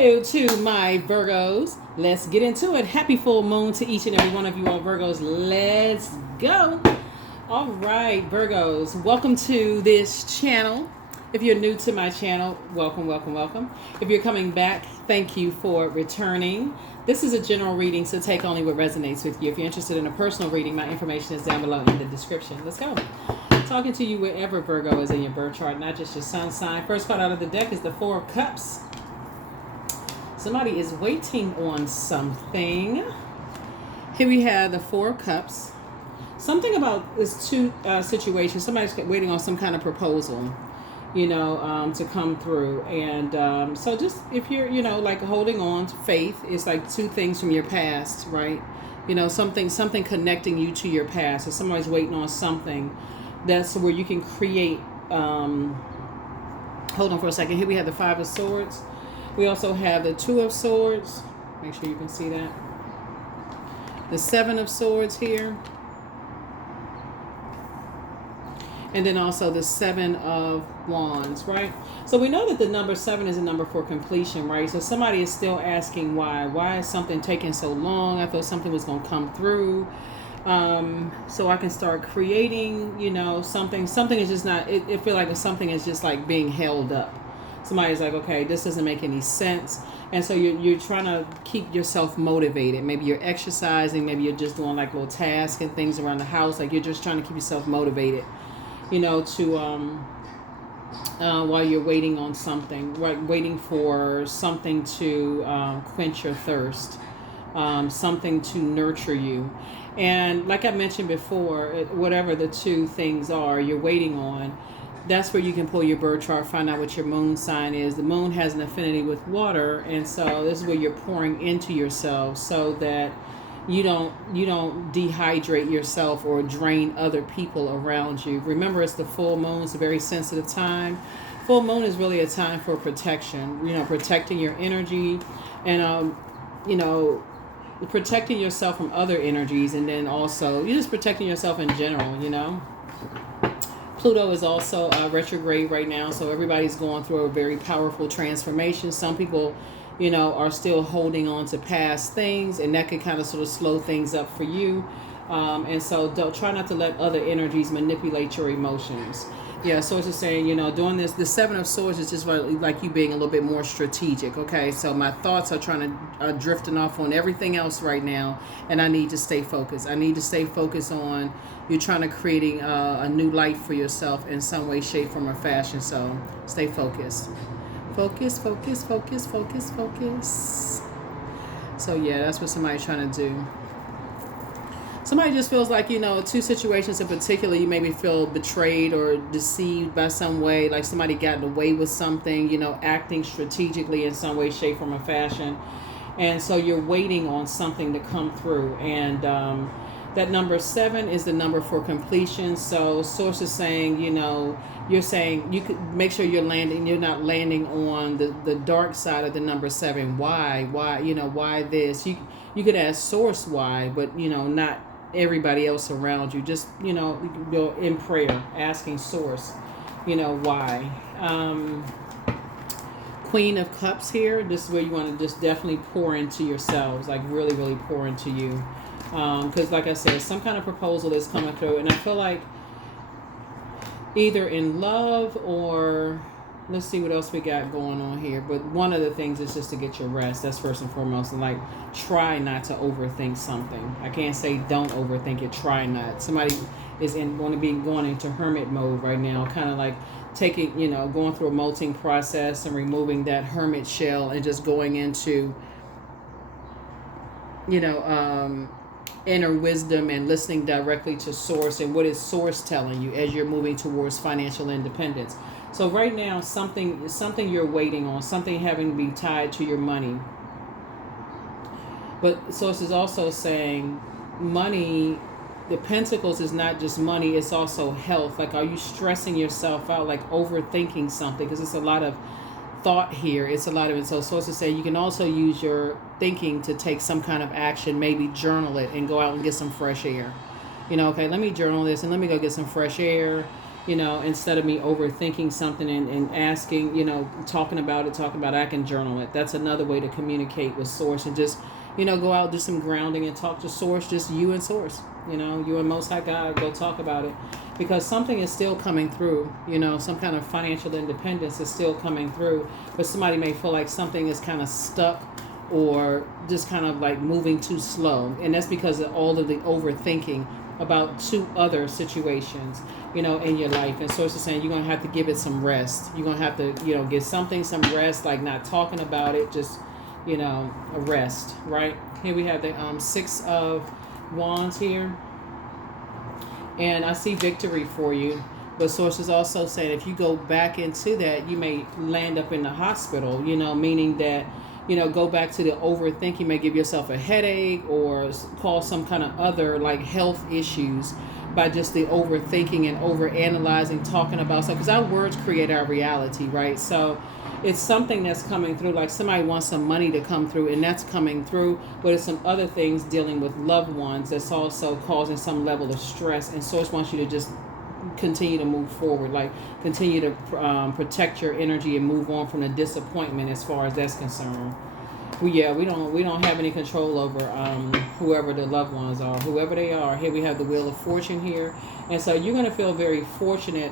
Hello to my Virgos. Let's get into it. Happy full moon to each and every one of you all Virgos. Let's go. All right, Virgos. Welcome to this channel. If you're new to my channel, welcome, welcome, welcome. If you're coming back, thank you for returning. This is a general reading, so take only what resonates with you. If you're interested in a personal reading, my information is down below in the description. Let's go. Talking to you wherever Virgo is in your birth chart, not just your sun sign. First card out of the deck is the Four of Cups. Somebody is waiting on something. Here we have the Four of Cups. Something about this two situations. Somebody's waiting on some kind of proposal, to come through. And so just if you're, like holding on to faith, it's like two things from your past, right? Something connecting you to your past. So somebody's waiting on something. That's where you can create. Hold on for a second. Here we have the Five of Swords. We also have the Two of Swords. Make sure you can see that. The Seven of Swords here. And then also the Seven of Wands, right? So we know that the number 7 is a number for completion, right? So somebody is still asking why. Why is something taking so long? I thought something was going to come through. So I can start creating, something. Something is just not, it feel like something is just like being held up. Somebody's like, okay, this doesn't make any sense. And so you're trying to keep yourself motivated. Maybe you're exercising. Maybe you're just doing like little tasks and things around the house. Like you're just trying to keep yourself motivated, while you're waiting on something, right? Waiting for something to quench your thirst, something to nurture you. And like I mentioned before, whatever the two things are you're waiting on, that's where you can pull your birth chart, find out what your moon sign is. The moon has an affinity with water, and so this is where you're pouring into yourself so that you don't dehydrate yourself or drain other people around you. Remember, it's the full moon. It's a very sensitive time. Full moon is really a time for protection, protecting your energy and, protecting yourself from other energies, and then also you're just protecting yourself in general. Pluto is also retrograde right now, so everybody's going through a very powerful transformation. Some people, are still holding on to past things, and that could kind of sort of slow things up for you. And so don't try not to let other energies manipulate your emotions. Yeah, so it's just saying, doing this, the Seven of Swords is just like you being a little bit more strategic. Okay, so my thoughts are drifting off on everything else right now, and I need to stay focused. I need to stay focused on you're trying to creating a new life for yourself in some way, shape, form, or fashion. So stay focused. Focus, focus, focus, focus, focus. So yeah, that's what somebody's trying to do. Somebody just feels like, two situations in particular, you maybe feel betrayed or deceived by some way, like somebody got away with something, acting strategically in some way, shape, form, or fashion. And so you're waiting on something to come through. And that number 7 is the number for completion. So source is saying, you're saying you could make sure you're not landing on the dark side of the number 7. Why, why this? You could ask source why, but, not everybody else around you. Just, you can go in prayer, asking source, why. Queen of Cups here. This is where you want to just definitely pour into yourselves, like really, really pour into you. Because like I said, some kind of proposal is coming through, and I feel like either in love or let's see what else we got going on here. But one of the things is just to get your rest. That's first and foremost. And like, try not to overthink something. I can't say don't overthink it. Try not. Somebody is going into hermit mode right now, kind of like taking, going through a molting process and removing that hermit shell and just going into, inner wisdom and listening directly to source and what is source telling you as you're moving towards financial independence. So right now, something you're waiting on, something having to be tied to your money. But source is also saying money, the pentacles is not just money, it's also health. Like, are you stressing yourself out, like overthinking something? Because it's a lot of thought here. It's a lot of it. So sources say you can also use your thinking to take some kind of action, maybe journal it and go out and get some fresh air. Okay, let me journal this and let me go get some fresh air. you know, instead of me overthinking something and asking, you know, talking about it, I can journal it. That's another way to communicate with source, and just, you know, go out, do some grounding and talk to source, just you and source, you know, you and Most High God, go talk about it, because something is still coming through, you know, some kind of financial independence is still coming through, but somebody may feel like something is kind of stuck or just kind of like moving too slow, and that's because of all of the overthinking about 2 other situations, you know, in your life. And source is saying you're going to have to give it some rest. You're going to have to, you know, give something some rest, like not talking about it, just, you know, a rest, right? Here we have the 6 of Wands here, and I see victory for you, but source is also saying if you go back into that, you may land up in the hospital, you know, meaning that, you know, go back to the overthinking, may give yourself a headache or cause some kind of other like health issues by just the overthinking and overanalyzing, talking about stuff, because our words create our reality, right? So it's something that's coming through, like somebody wants some money to come through, and that's coming through, but it's some other things dealing with loved ones that's also causing some level of stress, and source wants you to just continue to move forward, like continue to protect your energy and move on from the disappointment as far as that's concerned. We don't have any control over whoever the loved ones are, whoever they are. Here we have the Wheel of Fortune here, and so you're going to feel very fortunate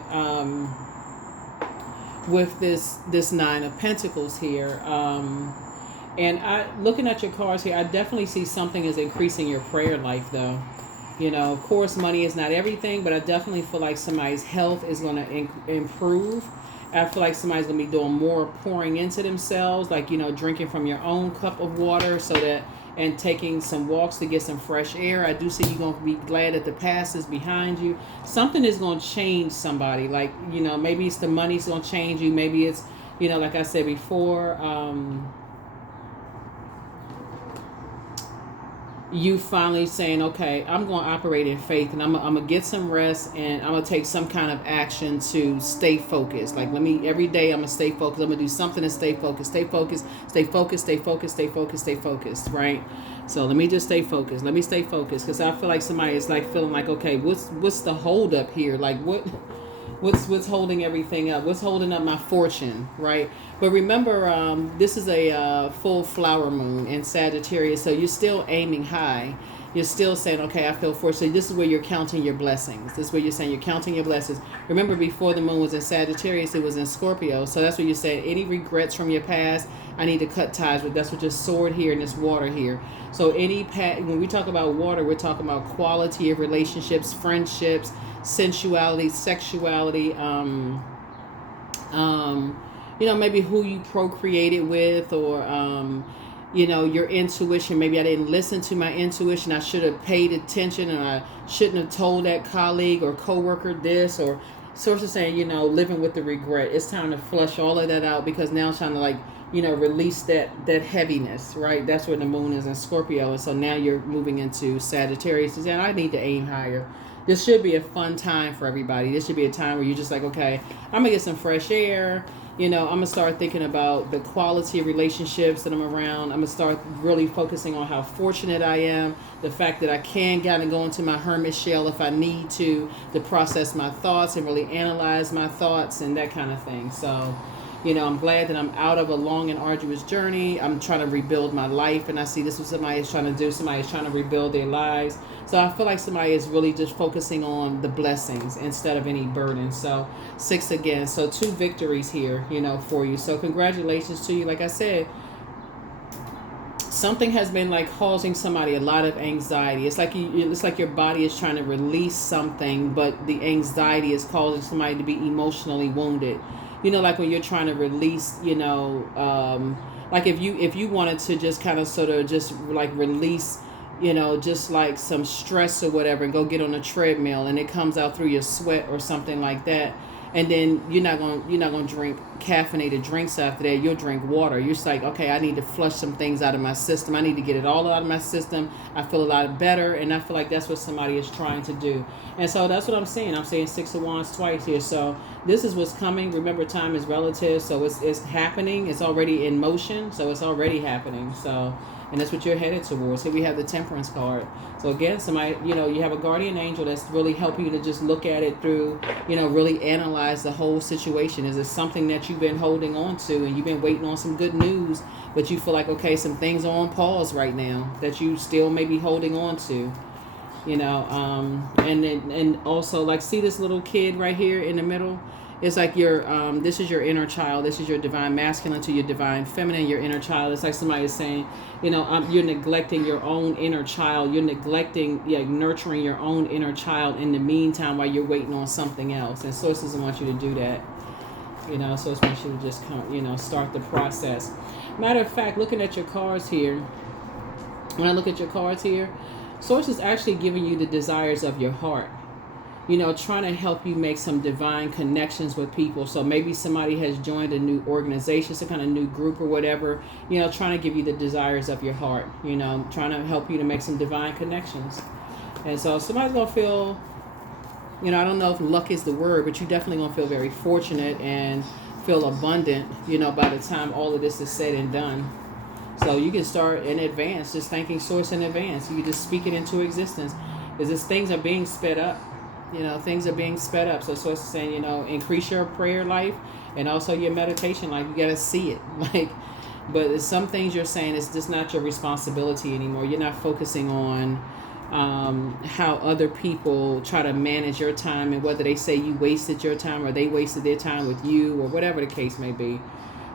with this 9 of Pentacles here. And I, looking at your cards here, I definitely see something is increasing your prayer life, though. You know, of course, money is not everything, but I definitely feel like somebody's health is going to improve. I feel like somebody's going to be doing more pouring into themselves, like, you know, drinking from your own cup of water, so that, and taking some walks to get some fresh air. I do see you're going to be glad that the past is behind you. Something is going to change somebody. Like, you know, maybe it's the money's going to change you. Maybe it's, you know, like I said before, you finally saying, okay, I'm going to operate in faith, and I'm going to get some rest, and I'm going to take some kind of action to stay focused. Like, every day I'm going to stay focused. I'm going to do something to stay focused, right? So let me just stay focused. Let me stay focused, because I feel like somebody is like feeling like, okay, what's the hold up here? Like, what's holding everything up? What's holding up my fortune, right? But remember, this is a full flower moon in Sagittarius, so you're still aiming high. You're still saying, okay, I feel fortunate. So this is where you're counting your blessings. This is where you're saying you're counting your blessings. Remember, before the moon was in Sagittarius, it was in Scorpio. So that's what you're saying. Any regrets from your past, I need to cut ties with. That's what your sword here and this water here. So when we talk about water, we're talking about quality of relationships, friendships, sensuality, sexuality, you know, maybe who you procreated with, or you know, your intuition. Maybe I didn't listen to my intuition. I should have paid attention, and I shouldn't have told that colleague or coworker this, or source is saying, you know, living with the regret. It's time to flush all of that out, because now it's trying to, like, you know, release that heaviness, right? That's where the moon is in Scorpio, and so now you're moving into Sagittarius. And I need to aim higher. This should be a fun time for everybody. This should be a time where you're just like, okay, I'm gonna get some fresh air. You know, I'm going to start thinking about the quality of relationships that I'm around. I'm going to start really focusing on how fortunate I am. The fact that I can kind of go into my hermit shell if I need to process my thoughts and really analyze my thoughts and that kind of thing. So, you know, I'm glad that I'm out of a long and arduous journey. I'm trying to rebuild my life, and I see this is what somebody is trying to do. Somebody is trying to rebuild their lives. So I feel like somebody is really just focusing on the blessings instead of any burden. So 6 again. So 2 victories here, you know, for you. So congratulations to you. Like I said, something has been like causing somebody a lot of anxiety. It's like your body is trying to release something, but the anxiety is causing somebody to be emotionally wounded. You know, like when you're trying to release, you know, like if you wanted to just kind of sort of just like release, you know, just like some stress or whatever, and go get on a treadmill, and it comes out through your sweat or something like that, and then you're not gonna drink caffeinated drinks after that. You'll drink water. You're just like, okay, I need to flush some things out of my system. I need to get it all out of my system. I feel a lot better, and I feel like that's what somebody is trying to do. And so that's what I'm saying. I'm saying 6 of Wands twice here. So this is what's coming. Remember, time is relative, so it's happening. It's already in motion, so it's already happening. So And that's what you're headed towards. Here we have the Temperance card. So again, somebody, you have a guardian angel that's really helping you to just look at it through, really analyze the whole situation. Is it something that you've been holding on to and you've been waiting on some good news, but you feel like, okay, some things are on pause right now that you still may be holding on to, and also, like, see this little kid right here in the middle? It's like this is your inner child. This is your divine masculine to your divine feminine, your inner child. It's like somebody is saying, you're neglecting your own inner child. You're neglecting, nurturing your own inner child in the meantime while you're waiting on something else. And Source doesn't want you to do that. Source wants you to just start the process. Matter of fact, looking at your cards here, when I look at your cards here, Source is actually giving you the desires of your heart. Trying to help you make some divine connections with people. So maybe somebody has joined a new organization, some kind of new group or whatever, trying to give you the desires of your heart, trying to help you to make some divine connections. And so somebody's going to feel, I don't know if luck is the word, but you definitely going to feel very fortunate and feel abundant, by the time all of this is said and done. So you can start in advance, just thanking Source in advance. You can just speak it into existence. Because these things are being sped up. Things are being sped up. So Source is saying, increase your prayer life and also your meditation life. You got to see it. But some things you're saying is just not your responsibility anymore. You're not focusing on how other people try to manage your time and whether they say you wasted your time or they wasted their time with you or whatever the case may be.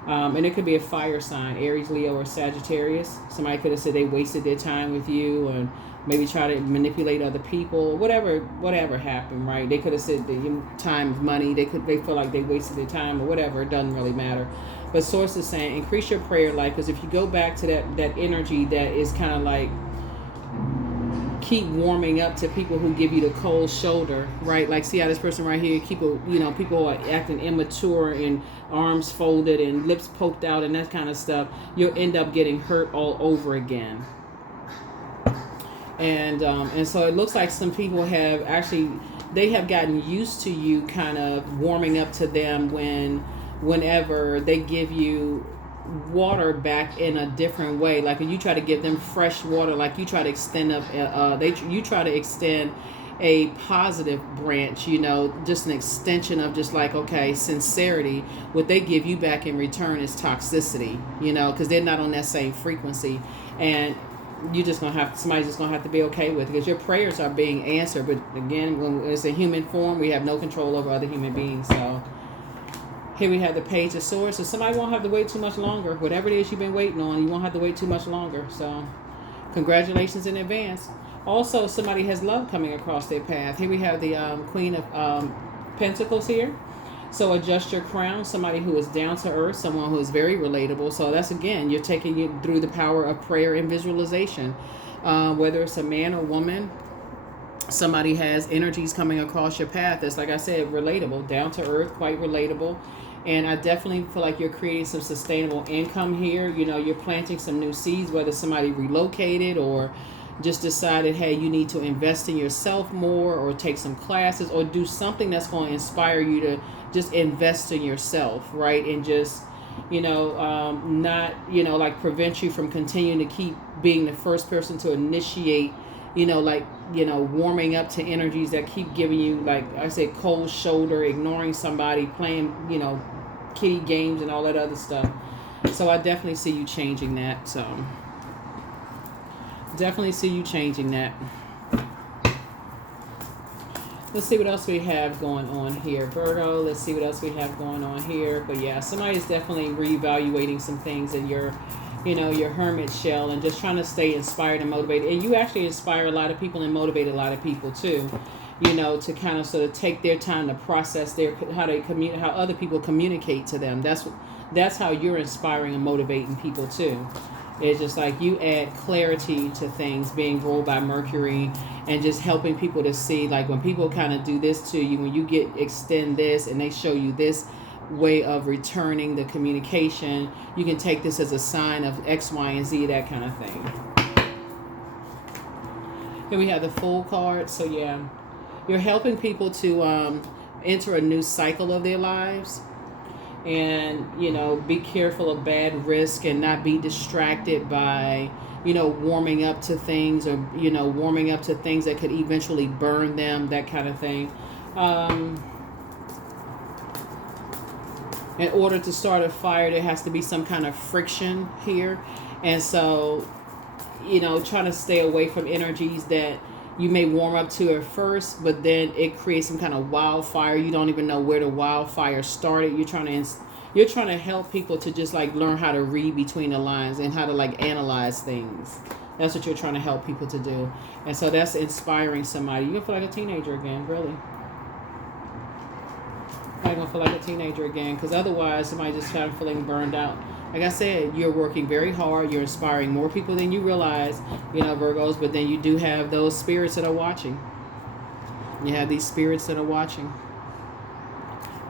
And it could be a fire sign, Aries, Leo, or Sagittarius. Somebody could have said they wasted their time with you and maybe try to manipulate other people, whatever happened, right? They could have said the time is money. They feel like they wasted their time or whatever. It doesn't really matter. But Source is saying increase your prayer life, because if you go back to that energy that is kind of like keep warming up to people who give you the cold shoulder, right? Like, see how this person right here, people who are acting immature and arms folded and lips poked out and that kind of stuff, you'll end up getting hurt all over again. And so it looks like some people have they have gotten used to you kind of warming up to them whenever they give you water back in a different way. Like when you try to give them fresh water, like you try to extend you try to extend a positive branch, just an extension of just like, okay, sincerity. What they give you back in return is toxicity, because they're not on that same frequency. And somebody's just gonna have to be okay with it, because your prayers are being answered. But again, when it's a human form, we have no control over other human beings. So here we have the Page of Swords. So somebody won't have to wait too much longer. Whatever it is you've been waiting on, you won't have to wait too much longer. So congratulations in advance. Also, somebody has love coming across their path. Here we have the Queen of Pentacles here. So adjust your crown. Somebody who is down to earth, someone who is very relatable. So that's, again, you're taking you through the power of prayer and visualization. Whether it's a man or woman, somebody has energies coming across your path that's, like I said, relatable, down to earth, quite relatable. And I definitely feel like you're creating some sustainable income here. You're planting some new seeds, whether somebody relocated or just decided, hey, you need to invest in yourself more, or take some classes, or do something that's going to inspire you to just invest in yourself, right? And just, not, like prevent you from continuing to keep being the first person to initiate, warming up to energies that keep giving you, like I said, cold shoulder, ignoring somebody, playing, kitty games and all that other stuff. So I definitely see you changing that. So definitely see you changing that. Let's see what else we have going on here, Virgo. Let's see what else we have going on here. But yeah, somebody's definitely reevaluating some things in your hermit shell, and just trying to stay inspired and motivated. And you actually inspire a lot of people and motivate a lot of people too, to kind of sort of take their time to process how other people communicate to them. That's how you're inspiring and motivating people too. It's just like you add clarity to things, being ruled by Mercury, and just helping people to see, like, when people kind of do this to you, when you extend this and they show you this way of returning the communication, you can take this as a sign of X, Y, and Z, that kind of thing. Here we have the Fool card. So yeah, you're helping people to enter a new cycle of their lives. and, you know, be careful of bad risk and not be distracted by, you know, warming up to things, or, you know, warming up to things that could eventually burn them, that kind of thing. In order to start a fire, there has to be some kind of friction here. And so, you know, trying to stay away from energies that you may warm up to at first, but then it creates some kind of wildfire. You don't even know where the wildfire started. You're trying to help people to just like learn how to read between the lines and how to like analyze things. That's what you're trying to help people to do. And so that's inspiring somebody. You're gonna feel like a teenager again, really. You're gonna feel like a teenager again, because otherwise somebody just kind of feeling burned out. Like I said, you're working very hard. You're inspiring more people than you realize, you know, Virgos. But then you do have those spirits that are watching. You have these spirits that are watching.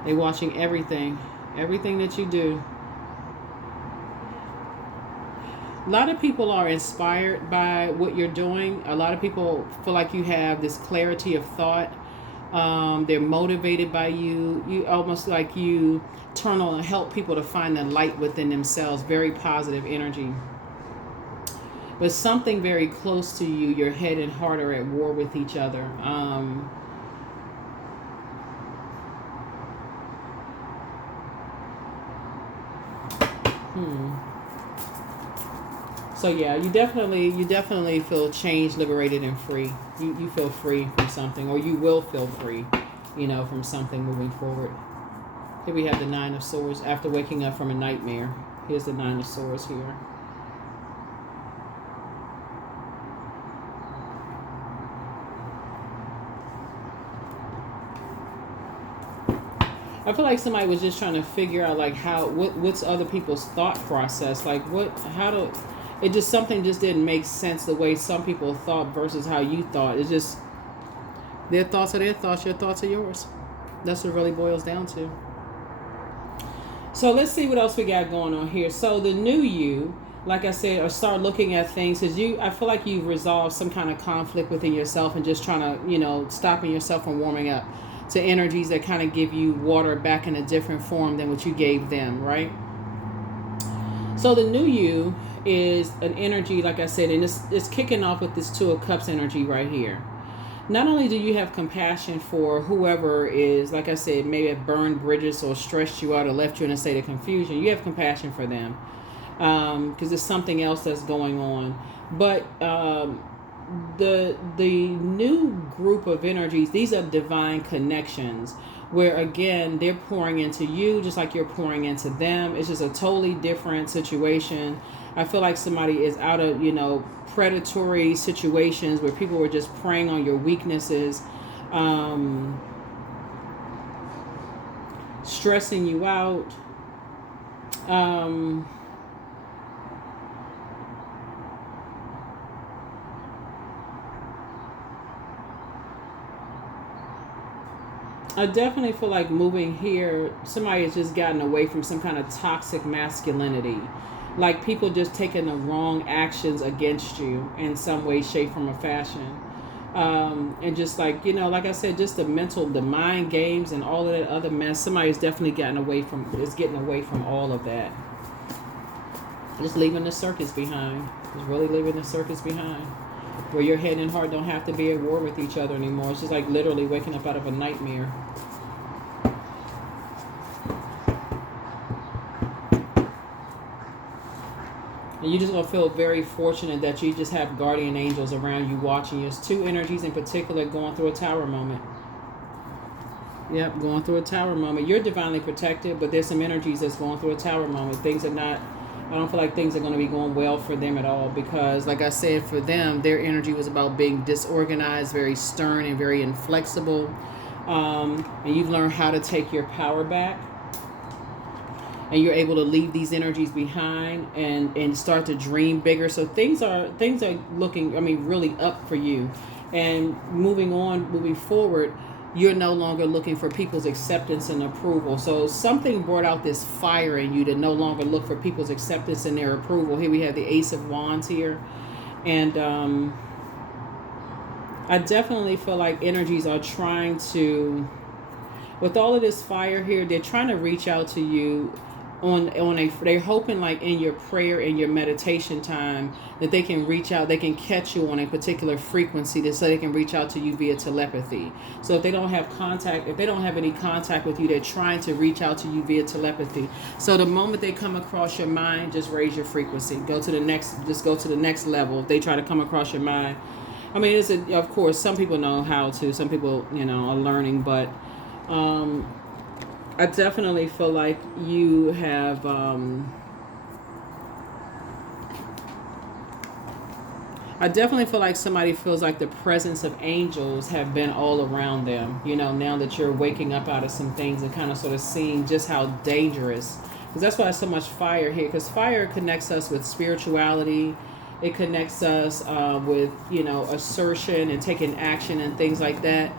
They're watching everything that you do. A lot of people are inspired by what you're doing. A lot of people feel like you have this clarity of thought. They're motivated by you. You almost like you turn on and help people to find the light within themselves. Very positive energy. But something very close to you, your head and heart are at war with each other. So yeah, you definitely feel changed, liberated, and free. You feel free from something, or you will feel free, you know, from something moving forward. Here we have the Nine of Swords after waking up from a nightmare. Here's the Nine of Swords here. I feel like somebody was just trying to figure out like what's other people's thought process, like it just, something just didn't make sense the way some people thought versus how you thought. It's just their thoughts are their thoughts, your thoughts are yours. That's what it really boils down to. So let's see what else we got going on here. So the new you, like I said, or start looking at things, because I feel like you've resolved some kind of conflict within yourself and just trying to, you know, stopping yourself from warming up to energies that kind of give you water back in a different form than what you gave them, right? So the new you is an energy, like I said, and it's kicking off with this Two of Cups energy right here. Not only do you have compassion for whoever is, like I said, maybe have burned bridges or stressed you out or left you in a state of confusion, you have compassion for them because there's something else that's going on. But the new group of energies, these are divine connections, where again they're pouring into you just like you're pouring into them. It's just a totally different situation. I feel like somebody is out of, you know, predatory situations where people were just preying on your weaknesses, stressing you out. I definitely feel like moving here, somebody has just gotten away from some kind of toxic masculinity. Like people just taking the wrong actions against you in some way, shape, form, or fashion. And just like, you know, like I said, just the mind games and all of that other mess. Somebody's definitely getting away from all of that. Just leaving the circus behind. Just really leaving the circus behind. Where your head and heart don't have to be at war with each other anymore. It's just like literally waking up out of a nightmare. And you just gonna feel very fortunate that you just have guardian angels around you watching you. There's two energies in particular going through a tower moment. Yep, going through a tower moment. You're divinely protected, but there's some energies that's going through a tower moment. I don't feel like things are going to be going well for them at all, because like I said, for them, their energy was about being disorganized, very stern and very inflexible. And you've learned how to take your power back. And you're able to leave these energies behind and start to dream bigger. So things are looking, really up for you. And moving forward, you're no longer looking for people's acceptance and approval. So something brought out this fire in you to no longer look for people's acceptance and their approval. Here we have the Ace of Wands here. And I definitely feel like energies are trying to with all of this fire here, they're trying to reach out to you they're hoping like in your prayer and your meditation time that they can reach out, they can catch you on a particular frequency so they can reach out to you via telepathy. So if they don't have contact, if they don't have any contact with you, they're trying to reach out to you via telepathy. So the moment they come across your mind, just raise your frequency. Go to the next level. If they try to come across your mind, I mean, of course, some people know how to, some people, are learning, but I definitely feel like you have, I definitely feel like somebody feels like the presence of angels have been all around them, now that you're waking up out of some things and kind of sort of seeing just how dangerous, because that's why there's so much fire here, because fire connects us with spirituality. It connects us with, assertion and taking action and things like that.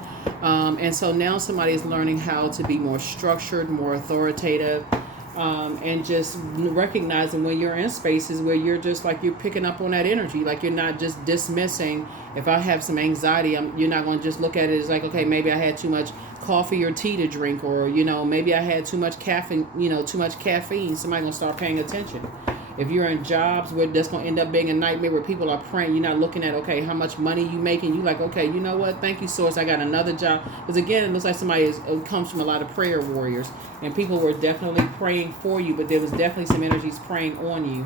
And so now somebody is learning how to be more structured, more authoritative, and just recognizing when you're in spaces where you're just like, you're picking up on that energy. Like, you're not just dismissing. If I have some anxiety, you're not going to just look at it as like, okay, maybe I had too much coffee or tea to drink, or, maybe I had too much caffeine, Somebody's going to start paying attention. If you're in jobs where that's going to end up being a nightmare, where people are praying, you're not looking at, okay, how much money you making. You like, okay, you know what? Thank you, source. I got another job. Because again, it looks like somebody comes from a lot of prayer warriors, and people were definitely praying for you, but there was definitely some energies praying on you,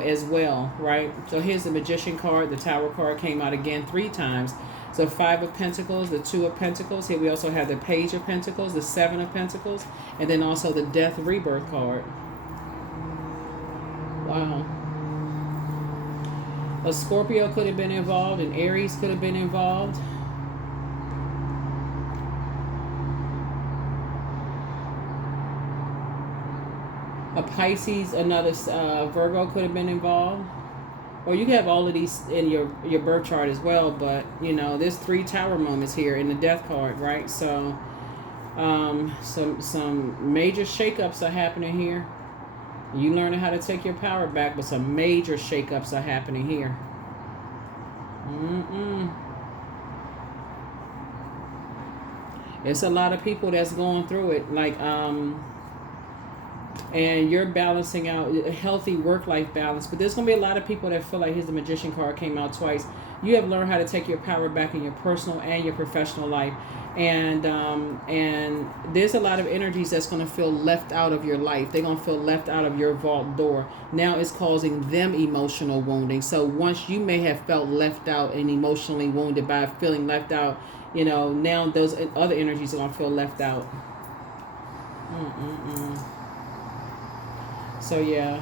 as well, right? So here's the Magician card. The Tower card came out again 3 times. So 5 of Pentacles, the 2 of Pentacles. Here we also have the Page of Pentacles, the 7 of Pentacles, and then also the Death Rebirth card. Wow. A Scorpio could have been involved, and Aries could have been involved. A Pisces, another Virgo could have been involved. Or you have all of these in your birth chart as well, but there's 3 Tower moments here in the Death card, right? So some major shakeups are happening here. You learning how to take your power back, but some major shakeups are happening here. It's a lot of people that's going through it, like and you're balancing out a healthy work-life balance. But there's going to be a lot of people that feel like, here's the Magician card, came out twice. You have learned how to take your power back in your personal and your professional life. And there's a lot of energies that's going to feel left out of your life. They're going to feel left out of your vault door. Now it's causing them emotional wounding. So once you may have felt left out and emotionally wounded by feeling left out, now those other energies are going to feel left out. So yeah,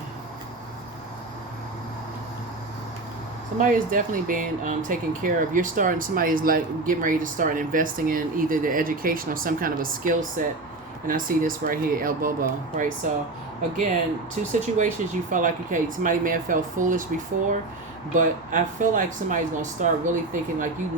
somebody is definitely being taken care of. Somebody's like getting ready to start investing in either the education or some kind of a skill set. And I see this right here, El Bobo, right? So again, 2 situations you felt like, okay, somebody may have felt foolish before, but I feel like somebody's going to start really thinking like, you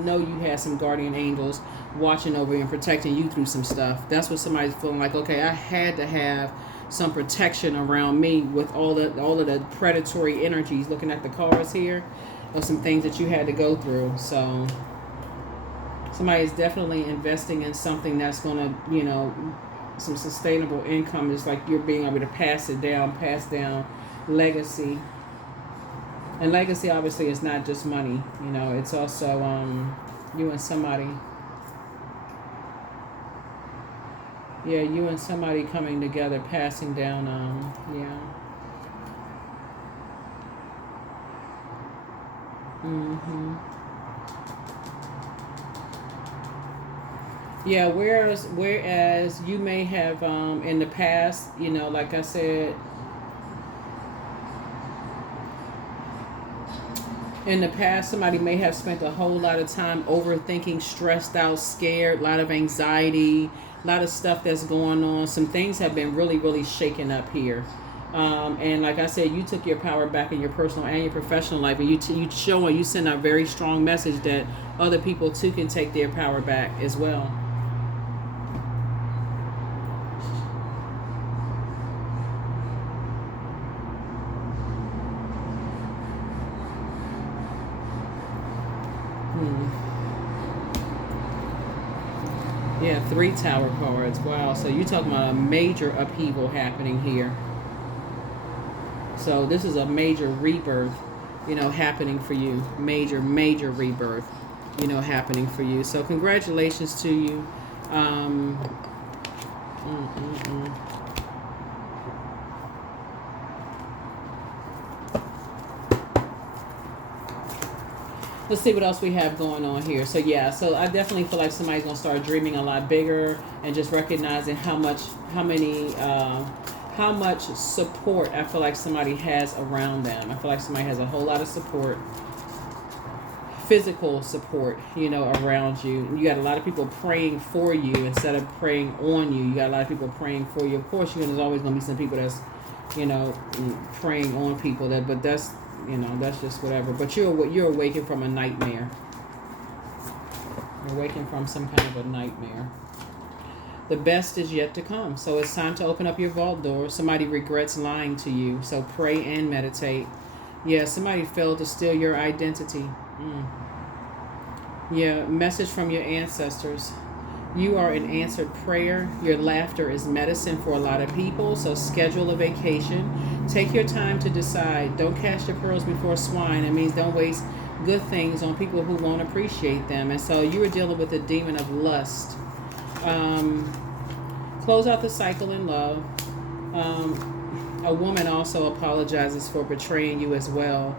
had some guardian angels watching over you and protecting you through some stuff. That's what somebody's feeling like, okay, I had to have some protection around me with all of the predatory energies. Looking at the cards here, of some things that you had to go through. So somebody is definitely investing in something that's going to, some sustainable income. It's like you're being able to pass down legacy. And legacy obviously is not just money, it's also you and somebody. Yeah, you and somebody coming together, passing down, Yeah, whereas you may have, in the past, like I said, in the past, somebody may have spent a whole lot of time overthinking, stressed out, scared, a lot of anxiety, a lot of stuff that's going on. Some things have been really, really shaken up here. And like I said, you took your power back in your personal and your professional life, and you send a very strong message that other people too can take their power back as well. Yeah, 3 tower cards. Wow. So you're talking about a major upheaval happening here. So this is a major rebirth, happening for you. Major, major rebirth, happening for you. So congratulations to you. Um, mm, mm, mm. Let's see what else we have going on here. So yeah, so I definitely feel like somebody's gonna start dreaming a lot bigger and just recognizing how much support I feel like somebody has around them. I feel like somebody has a whole lot of support, physical support, around you. You got a lot of people praying for you instead of praying on you. You got a lot of people praying for you. Of course, there's always gonna be some people that's, praying on people. But that's just whatever. But you're awakened from a nightmare. You're awakened from some kind of a nightmare. The best is yet to come. So it's time to open up your vault door. Somebody regrets lying to you. So pray and meditate. Yeah, somebody failed to steal your identity. Yeah, message from your ancestors. You are an answered prayer. Your laughter is medicine for a lot of people. So schedule a vacation. Take your time to decide. Don't cast your pearls before swine. It means don't waste good things on people who won't appreciate them. And so you were dealing with the demon of lust. Close out the cycle in love. A woman also apologizes for betraying you as well.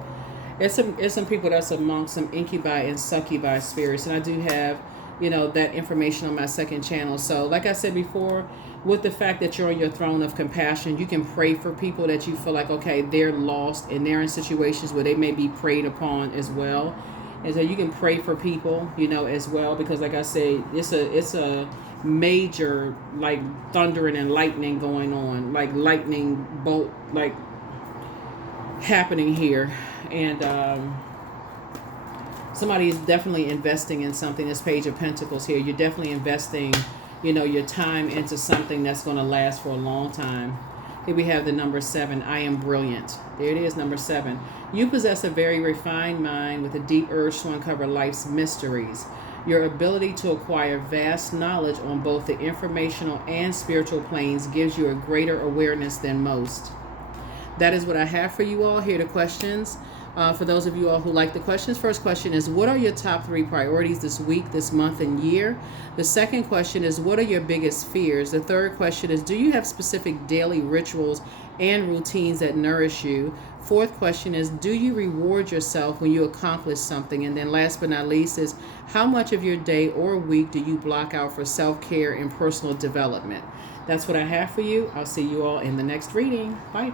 It's some people that's amongst some incubi and succubi spirits, and I do have that information on my second channel. So like I said before, with the fact that you're on your throne of compassion, you can pray for people that you feel like, okay, they're lost and they're in situations where they may be preyed upon as well. And so you can pray for people, as well, because like I say, it's a major, like, thundering and lightning going on, like lightning bolt, like, happening here. And somebody is definitely investing in something. This Page of Pentacles here, you're definitely investing, your time into something that's going to last for a long time. Here we have the number 7. I am brilliant. There it is, number 7. You possess a very refined mind with a deep urge to uncover life's mysteries. Your ability to acquire vast knowledge on both the informational and spiritual planes gives you a greater awareness than most. That is what I have for you all. Here are the questions. For those of you all who like the questions, first question is, what are your top 3 priorities this week, this month, and year? The second question is, what are your biggest fears? The third question is, do you have specific daily rituals and routines that nourish you? Fourth question is, do you reward yourself when you accomplish something? And then last but not least is, how much of your day or week do you block out for self-care and personal development? That's what I have for you. I'll see you all in the next reading. Bye.